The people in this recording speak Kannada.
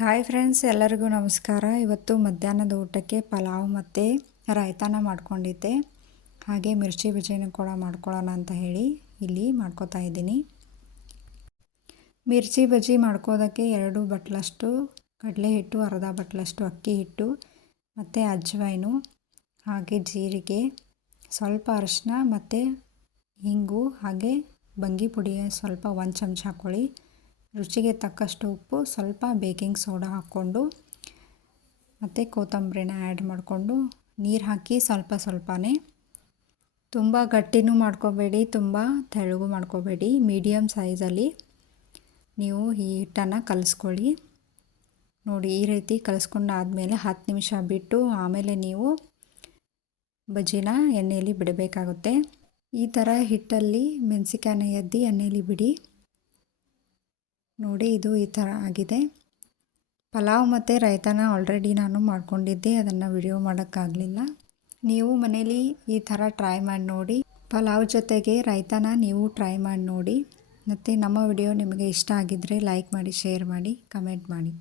ಹಾಯ್ ಫ್ರೆಂಡ್ಸ್, ಎಲ್ಲರಿಗೂ ನಮಸ್ಕಾರ. ಇವತ್ತು ಮಧ್ಯಾಹ್ನದ ಊಟಕ್ಕೆ ಪಲಾವ್ ಮತ್ತು ರಾಯ್ತಾನ ಮಾಡ್ಕೊಂಡಿದ್ದೆ. ಹಾಗೆ ಮಿರ್ಚಿ ಬಜ್ಜಿನೂ ಕೂಡ ಮಾಡ್ಕೊಳ್ಳೋಣ ಅಂತ ಹೇಳಿ ಇಲ್ಲಿ ಮಾಡ್ಕೋತಾ ಇದ್ದೀನಿ. ಮಿರ್ಚಿ ಬಜ್ಜಿ ಮಾಡ್ಕೋದಕ್ಕೆ ಎರಡು ಬಟ್ಲಷ್ಟು ಕಡಲೆ ಹಿಟ್ಟು ಅರ್ಧ ಬಟ್ಲಷ್ಟು ಅಕ್ಕಿ ಹಿಟ್ಟು, ಮತ್ತು ಅಜ್ವೈನು ಹಾಗೆ ಜೀರಿಗೆ, ಸ್ವಲ್ಪ ಅರಿಶಿನ ಮತ್ತು ಹಿಂಗು, ಹಾಗೆ ಬಂಗಿ ಪುಡಿ, ಸ್ವಲ್ಪ ಒಂದು ಚಮಚ ಹಾಕ್ಕೊಳ್ಳಿ. ರುಚಿಗೆ ತಕ್ಕಷ್ಟು ಉಪ್ಪು, ಸ್ವಲ್ಪ ಬೇಕಿಂಗ್ ಸೋಡಾ ಹಾಕ್ಕೊಂಡು ಮತ್ತು ಕೊತ್ತಂಬರಿನ ಆ್ಯಡ್ ಮಾಡಿಕೊಂಡು ನೀರು ಹಾಕಿ ಸ್ವಲ್ಪ ಸ್ವಲ್ಪನೇ. ತುಂಬ ಗಟ್ಟಿನೂ ಮಾಡ್ಕೋಬೇಡಿ, ತುಂಬ ತೆಳುಗು ಮಾಡ್ಕೋಬೇಡಿ ಮೀಡಿಯಮ್ ಸೈಜಲ್ಲಿ ನೀವು ಈ ಹಿಟ್ಟನ್ನು ಕಲಿಸ್ಕೊಳ್ಳಿ. ನೋಡಿ, ಈ ರೀತಿ ಕಲಿಸ್ಕೊಂಡಾದಮೇಲೆ ಹತ್ತು ನಿಮಿಷ ಬಿಟ್ಟು ಆಮೇಲೆ ನೀವು ಬಜ್ಜಿನ ಎಣ್ಣೆಯಲ್ಲಿ ಬಿಡಬೇಕಾಗುತ್ತೆ. ಈ ಥರ ಹಿಟ್ಟಲ್ಲಿ ಮೆಣಸಿಕಾಯನ್ನ ಎದ್ದು ಎಣ್ಣೆಯಲ್ಲಿ ಬಿಡಿ. ನೋಡಿ ಇದು ಈ ಥರ ಆಗಿದೆ. ಪಲಾವ್ ಮತ್ತು ರೈತನ ಆಲ್ರೆಡಿ ನಾನು ಮಾಡ್ಕೊಂಡಿದ್ದೆ, ಅದನ್ನು ವಿಡಿಯೋ ಮಾಡೋಕ್ಕಾಗಲಿಲ್ಲ. ನೀವು ಮನೇಲಿ ಈ ಥರ ಟ್ರೈ ಮಾಡಿ ನೋಡಿ. ಪಲಾವ್ ಜೊತೆಗೆ ರೈತನ ನೀವು ಟ್ರೈ ಮಾಡಿ ನೋಡಿ. ಮತ್ತು ನಮ್ಮ ವಿಡಿಯೋ ನಿಮಗೆ ಇಷ್ಟ ಆಗಿದ್ದರೆ ಲೈಕ್ ಮಾಡಿ ಶೇರ್ ಮಾಡಿ ಕಮೆಂಟ್ ಮಾಡಿ.